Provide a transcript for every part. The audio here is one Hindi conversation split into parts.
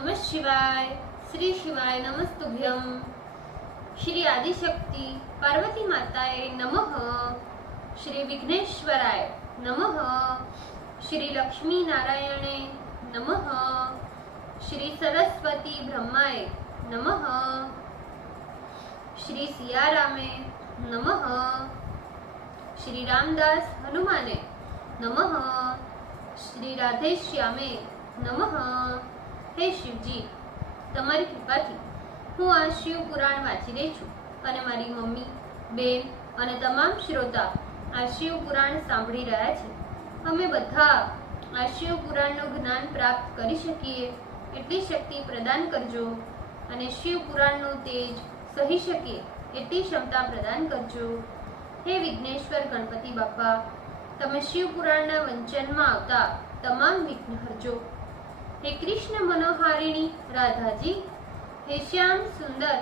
नमः शिवाय। श्री शिवाय नमस्तुभ्यं। श्री आदिशक्ति पार्वती माताए नमः। श्री विघ्नेश्वराय नमः। श्री लक्ष्मी नारायणे नमः। श्री सरस्वती ब्रह्माय नमः। श्री सियारामे नमः। श्री रामदास हनुमाने नमः। श्री राधे श्यामे नमः। हे શિવજી, તમારી કૃપાથી હું આ શિવ પુરાણ વાંચી રહી છું અને મારી મમ્મી, બેન અને તમામ શ્રોતા આ શિવ પુરાણ સાંભળી રહ્યા છે. અમે બધા આ શિવ પુરાણનું જ્ઞાન પ્રાપ્ત કરી શકીએ એટલી શક્તિ પ્રદાન કરજો અને શિવ પુરાણનું તેજ સહી શકીએ એટલી ક્ષમતા પ્રદાન કરજો. હે વિઘ્નેશ્વર ગણપતિ બાપા, તમે શિવ પુરાણના વંચનમાં આવતા તમામ વિઘ્ન હરજો. हे कृष्ण मनोहारिणी राधा जी, हे श्याम सुंदर,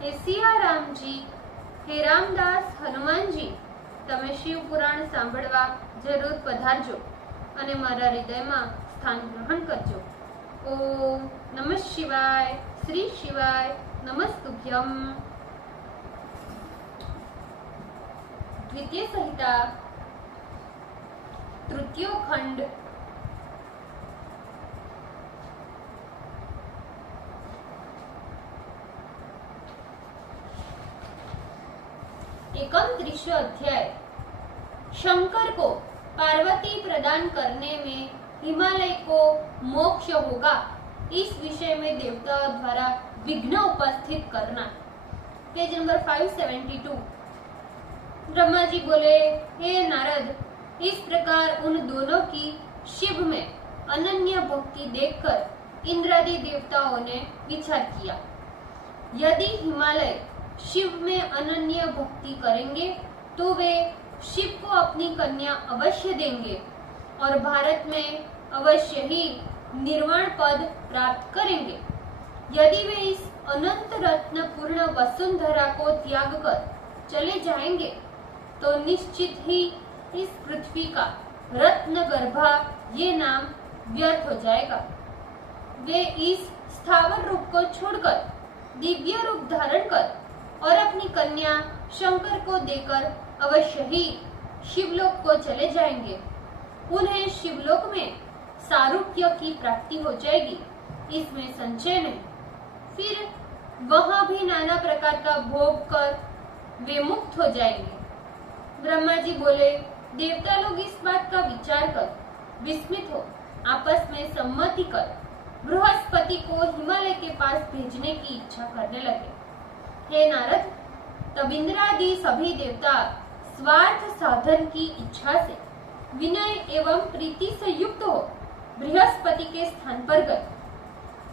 हे सिया राम जी, हे रामदास हनुमान जी, तमे शिव पुराण सांभळवा जरूर पधारजो अने मारा हृदयमां स्थान ग्रहण करजो. ओम नमः शिवाय. श्री शिवाय नमस्तुभ्यं. द्वितीय संहिता तृतीयो खंड. इकतीसवें अध्याय. शंकर को पार्वती प्रदान करने में हिमालय को मोक्ष होगा, इस विषय में देवताओं द्वारा विघ्न उपस्थित करना. Page number 572. ब्रह्मा जी बोले, हे नारद, इस प्रकार उन दोनों की शिव में अनन्य भक्ति देखकर इंद्रादि देवताओं ने विचार किया. यदि हिमालय शिव में अनन्य भक्ति करेंगे तो वे शिव को अपनी कन्या अवश्य देंगे और भारत में अवश्य ही निर्वाण पद प्राप्त करेंगे. यदि वे इस अनंत रत्न पूर्ण वसुंधरा को त्याग कर चले जाएंगे तो निश्चित ही इस पृथ्वी का रत्न गर्भा ये नाम व्यर्थ हो जाएगा. वे इस स्थावर रूप को छोड़कर दिव्य रूप धारण कर और अपनी कन्या शंकर को देकर अवश्य ही शिवलोक को चले जाएंगे. उन्हें शिवलोक में सारूप्य की प्राप्ति हो जाएगी, इसमें संशय नहीं. फिर वहां भी नाना प्रकार का भोग कर वे मुक्त हो जाएंगे. ब्रह्मा जी बोले, देवता लोग इस बात का विचार कर विस्मित हो आपस में सम्मति कर बृहस्पति को हिमालय के पास भेजने की इच्छा करने लगे. हे नारद, तब इंद्रादि सभी देवता स्वार्थ साधन की इच्छा से विनय एवं प्रीति से युक्त हो बृहस्पति के स्थान पर गए.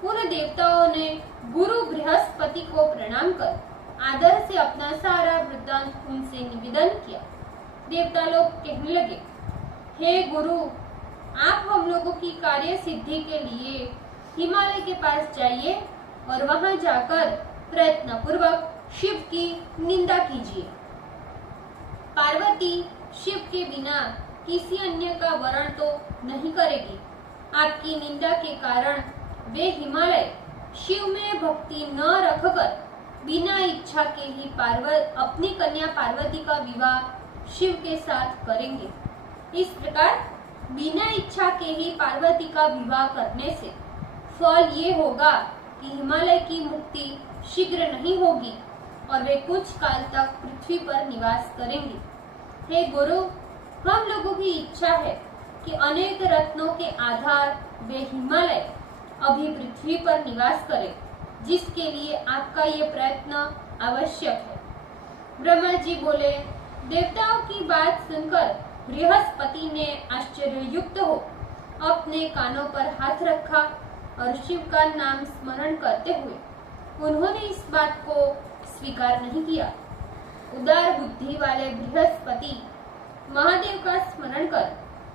उन देवताओं ने गुरु बृहस्पति को प्रणाम कर आदर से अपना सारा वृत्तांत उनसे निवेदन किया. देवता लोग कहने लगे, हे गुरु, आप हम लोगों की कार्य सिद्धि के लिए हिमालय के पास जाइए और वहां जाकर प्रयत्न पूर्वक शिव की निंदा कीजिए. पार्वती शिव के बिना किसी अन्य का वरण तो नहीं करेगी. आपकी निंदा के कारण वे हिमालय शिव में भक्ति न रखकर बिना इच्छा के ही अपनी कन्या पार्वती का विवाह शिव के साथ करेंगे. इस प्रकार बिना इच्छा के ही पार्वती का विवाह करने से फल ये होगा कि हिमालय की मुक्ति शीघ्र नहीं होगी और वे कुछ काल तक पृथ्वी पर निवास करेंगे. हे गुरु, हम लोगों की इच्छा है कि अनेक रत्नों के आधार वे हिमालय अभी पृथ्वी पर निवास करें, जिसके लिए आपका ये प्रयत्न आवश्यक है. ब्रह्मा जी बोले, देवताओं की बात सुनकर बृहस्पति ने आश्चर्ययुक्त हो अपने कानों पर हाथ रखा और शिव का नाम स्मरण करते हुए उन्होंने इस बात को स्वीकार नहीं किया. उदार बुद्धि वाले बृहस्पति महादेव का स्मरण कर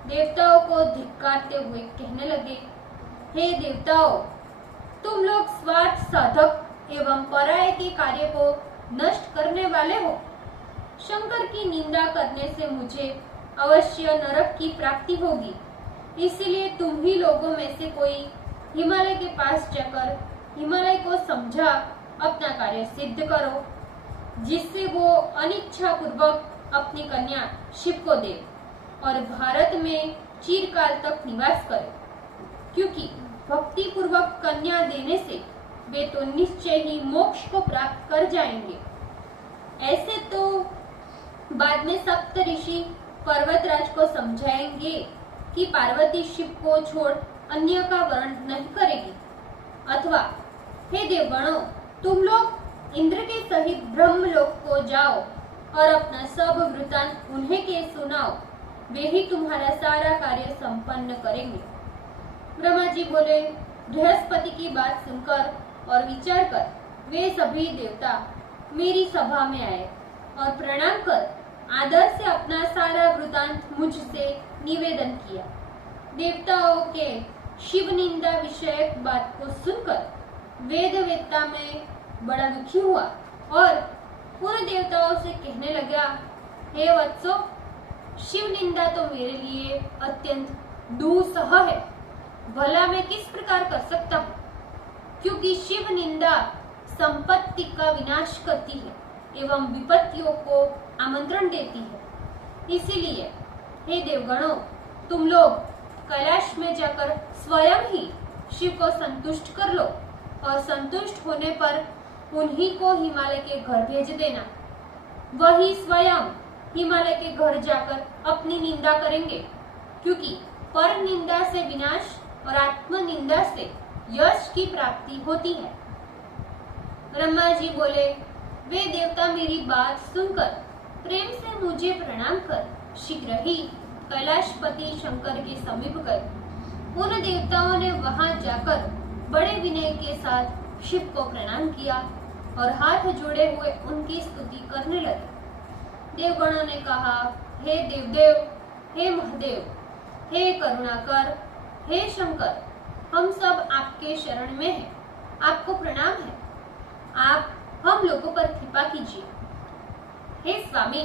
देवताओं को धिक्कारते हुए कहने लगे, हे देवताओं, तुम लोग स्वार्थ साधक एवं पराये के कार्य को नष्ट करने वाले हो. शंकर की निंदा करने से मुझे अवश्य नरक की प्राप्ति होगी. इसलिए तुम ही लोगों में से कोई हिमालय के पास जाकर हिमालय को समझा अपना कार्य सिद्ध करो, जिससे वो अनिच्छा पूर्वक अपनी कन्या शिव को दे और भारत में चिरकाल तक निवास करे, क्योंकि भक्ति पूर्वक कन्या देने से वे तो निश्चय ही मोक्ष को प्राप्त कर जाएंगे। ऐसे तो बाद में सप्त ऋषि पर्वतराज को समझाएंगे कि पार्वती शिव को छोड़ अन्य का वर्ण नहीं करेगी, अथवा हे देवगणों, तुम लोग इंद्र के सहित ब्रह्मलोक को जाओ और अपना सब वृत्तांत उन्हें के सुनाओ, वे ही तुम्हारा सारा कार्य संपन्न करेंगे। ब्रह्मा जी बोले, बृहस्पति की बात सुनकर और विचार कर वे सभी देवता मेरी सभा में आए और प्रणाम कर आदर से अपना सारा वृत्तांत मुझसे निवेदन किया। देवताओं के शिव निंदा विषयक बात को सुनकर वेदवेत्ता में बड़ा दुखी हुआ और पूर्ण देवताओं से कहने लगा, हे वत्सो, शिव निंदा तो मेरे लिए अत्यंत दुस्सह है। भला मैं किस प्रकार कर सकता हूँ, क्योंकि शिव निंदा संपत्ति का विनाश करती है एवं विपत्तियों को आमंत्रण देती है। इसीलिए हे देवगणों, तुम लोग कैलाश में जाकर स्वयं ही शिव को संतुष्ट कर लो और संतुष्ट होने पर उन्हीं को हिमालय के घर भेज देना। वही स्वयं हिमालय के घर जाकर अपनी निंदा करेंगे, क्योंकि पर निंदा से विनाश और आत्म निंदा से यश की प्राप्ति होती है। ब्रह्मा जी बोले, वे देवता मेरी बात सुनकर प्रेम से मुझे प्रणाम कर शीघ्र ही कैलाशपति शंकर के समीप गए। उन देवताओं ने वहां जाकर बड़े विनय के साथ शिव को प्रणाम किया और हाथ जोड़े हुए उनकी स्तुति करने लगे। देवगणों ने कहा, हे देवदेव, हे महादेव, हे करुणाकर, हे शंकर, हम सब आपके शरण में हैं, आपको प्रणाम है। आप हम लोगों पर कृपा कीजिए। हे स्वामी,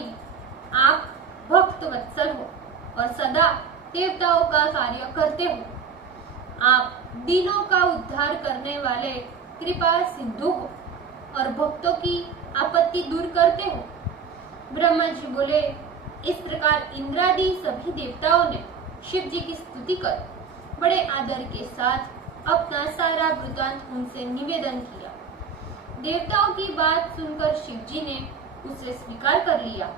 आप भक्त वत्सल हो और सदा देवताओं का कार्य करते हो। आप दीनों का उद्धार करने वाले कृपा सिंधु हो और भक्तों की आपत्ति दूर करते हो। ब्रह्मा जी बोले, इस प्रकार इंद्रादि सभी देवताओं ने शिव जी की स्तुति कर बड़े आदर के साथ अपना सारा वृत्तांत उनसे निवेदन किया। देवताओं की बात सुनकर शिव जी ने उसे स्वीकार कर लिया।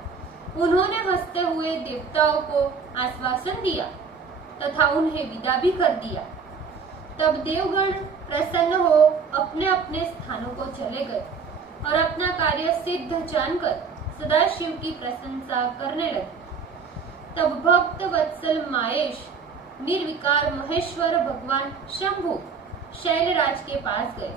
उन्होंने हंसते हुए देवताओं को आश्वासन दिया तथा उन्हें विदा भी कर दिया। तब देवगण प्रसन्न हो अपने अपने स्थानों को चले गए और अपना कार्य सिद्ध जानकर सदाशिव की प्रशंसा करने लगे। तब भक्त वत्सल माहेश निर्विकार महेश्वर भगवान शंभु शैलराज के पास गए।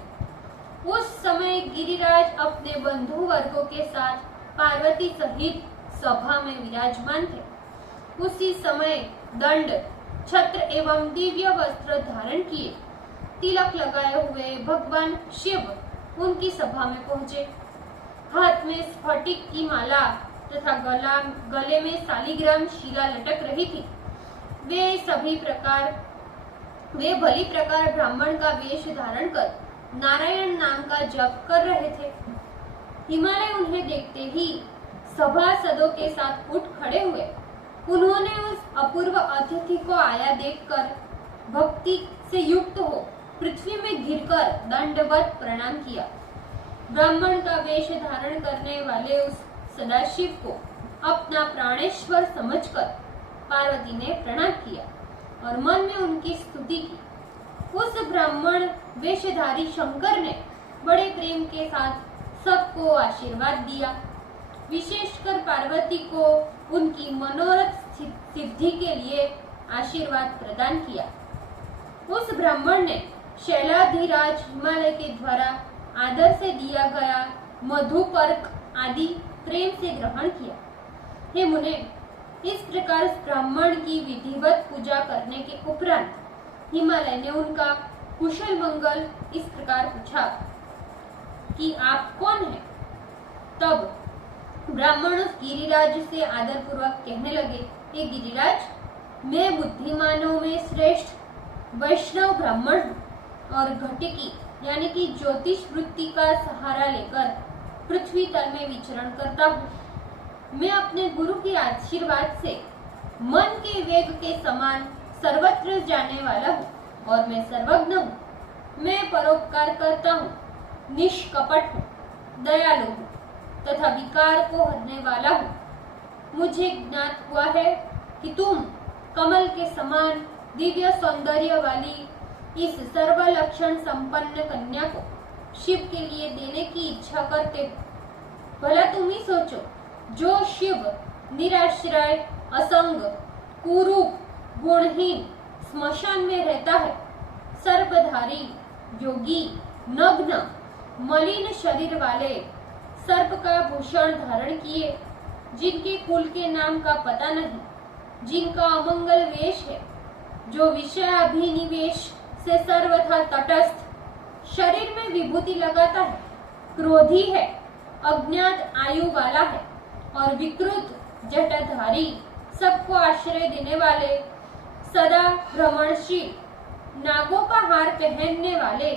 उस समय गिरिराज अपने बंधु वर्गों के साथ पार्वती सहित सभा में विराजमान थे। उसी समय दंड, छत्र एवं दिव्य वस्त्र धारण किए तिलक लगाए हुए भगवान शिव उनकी सभा में पहुंचे। हाथ में स्फटिक की माला तथा गले में शालिग्राम शिला लटक रही थी। वे भली प्रकार ब्राह्मण का वेश धारण कर नारायण नाम का जप कर रहे थे। हिमालय उन्हें देखते ही सभासदों के साथ उठ खड़े हुए। उन्होंने उस अपूर्व अतिथि को आया देखकर भक्ति से युक्त हो पृथ्वी में गिरकर दंडवत प्रणाम किया। ब्राह्मण का वेश धारण करने वाले उस सदाशिव को अपना प्राणेश्वर समझकर पार्वती ने प्रणाम किया और मन में उनकी स्तुति की। उस ब्राह्मण वेशधारी शंकर ने बड़े प्रेम के साथ सबको आशीर्वाद दिया। विशेषकर पार्वती को उनकी मनोरथ सिद्धि के लिए आशीर्वाद प्रदान किया। उस ब्राह्मण ने शैलाधिराज हिमालय के द्वारा आदर से दिया गया मधुपर्क आदि प्रेम से ग्रहण किया। हे मुने, इस प्रकार ब्राह्मण की विधिवत पूजा करने के उपरांत हिमालय ने उनका कुशल मंगल इस प्रकार पूछा कि आप कौन हैं? तब ब्राह्मण उस गिरिराज से आदर पूर्वक कहने लगे, हे गिरिराज, मैं बुद्धिमानों में श्रेष्ठ वैष्णव ब्राह्मण हूँ। और घटिकी यानी कि ज्योतिष वृत्ति का सहारा लेकर पृथ्वी तल में विचरण करता हूँ। मैं अपने गुरु के आशीर्वाद से मन के वेग के समान सर्वत्र जाने वाला हूँ और मैं सर्वज्ञ हूँ। मैं परोपकार करता हूँ, निष्कपट हूँ, दयालु हूँ तथा विकार को हरने वाला हूँ। मुझे ज्ञात हुआ है कि तुम कमल के समान दिव्य सौंदर्य वाली इस सर्व लक्षण संपन्न कन्या को शिव के लिए देने की इच्छा करते हो। भला तुम ही सोचो, जो शिव निराश्रय, असंग, कुरूप, गुणहीन स्मशान में रहता है, सर्पधारी, योगी, नग्न, मलिन शरीर वाले, सर्प का भूषण धारण किए, जिनके कुल के नाम का पता नहीं, जिनका अमंगल वेश है, जो विषयाभिनिवेश से सर्वथा तटस्थ, शरीर में विभूति लगाता है, क्रोधी है, अज्ञात आयु वाला है और विकृत जटाधारी, सबको आश्रय देने वाले, सदा भ्रमणशील, नागों का हार पहनने वाले,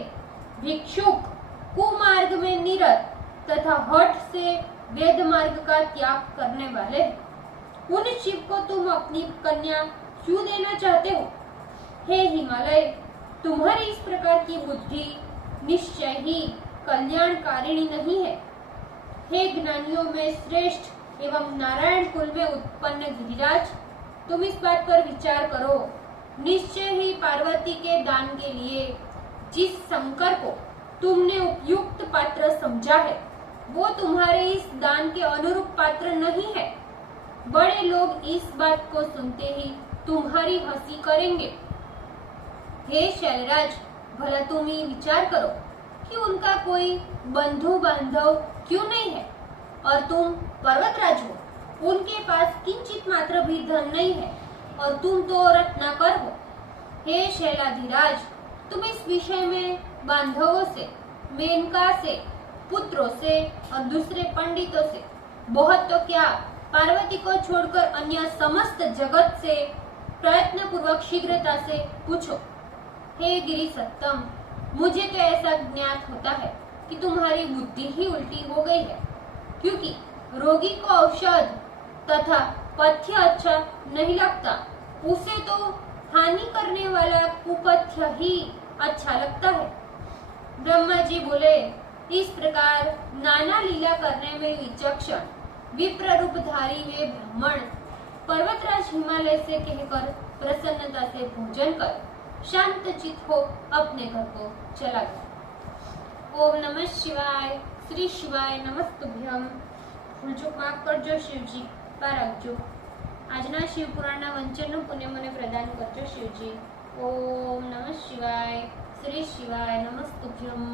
भिक्षुक, कुमार्ग में निरत तथा हठ से वेद मार्ग का त्याग करने वाले। उन शिव को तुम अपनी कन्या क्यों देना चाहते हो? हे हिमालय, तुम्हारी इस प्रकार की बुद्धि निश्चय ही कल्याणकारिणी नहीं है। हे ज्ञानियों में श्रेष्ठ एवं नारायण कुल में उत्पन्न गिरिराज, तुम इस बात पर विचार करो। निश्चय ही पार्वती के दान के लिए जिस शंकर को तुमने उपयुक्त पात्र समझा है, वो तुम्हारे इस दान के अनुरूप पात्र नहीं है। बड़े लोग इस बात को सुनते ही तुम्हारी हंसी करेंगे। हे शैलराज, भला तुम ही विचार करो कि उनका कोई बंधु बांधव क्यों नहीं है और तुम पर्वतराज हो, उनके पास किंचित मात्र भी धन नहीं है और तुम तो रत्नाकर हो। हे शैलाधिराज, तुम इस विषय में बांधवों से, मेनका से, पुत्रों से और दूसरे पंडितों से, बहुत तो क्या पार्वती को छोड़कर अन्य समस्त जगत से प्रयत्न पूर्वक शीघ्रता से पूछो। हे गिरि सत्तम, मुझे तो ऐसा ज्ञात होता है कि तुम्हारी बुद्धि ही उल्टी हो गई है, क्योंकि रोगी को औषध तथा पथ्य अच्छा नहीं लगता, उसे तो हानि करने वाला कुपथ्य ही अच्छा लगता है। ब्रह्मा जी बोले, इस प्रकार नाना लीला करने में विचक्षण विप्र रूपधारी वे ब्राह्मण पर्वतराज हिमालय से कहकर प्रसन्नता से भोजन कर शांत चित्त हो अपने घर को चला गया। ओम नमः शिवाय। श्री शिवाय नमस्तुभ्यम। ભૂલચૂક માફ કરજો શિવજી, કૃપા રાખજો। આજના શિવપુરાણના વંચનનું પુણ્ય મને પ્રદાન કરજો શિવજી। ઓમ નમઃ શિવાય। શ્રી શિવાય નમસ્તુભ્યમ।